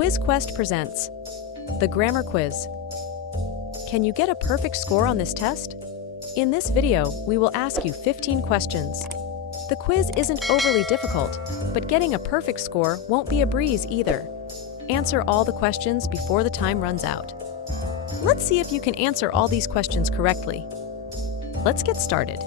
Quiz Quest presents the Grammar Quiz. Can you get a perfect score on this test? In this video, we will ask you 15 questions. The quiz isn't overly difficult, but getting a perfect score won't be a breeze either. Answer all the questions before the time runs out. Let's see if you can answer all these questions correctly. Let's get started.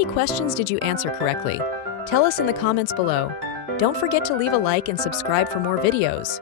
many questions did you answer correctly? Tell us in the comments below. Don't forget to leave a like and subscribe for more videos.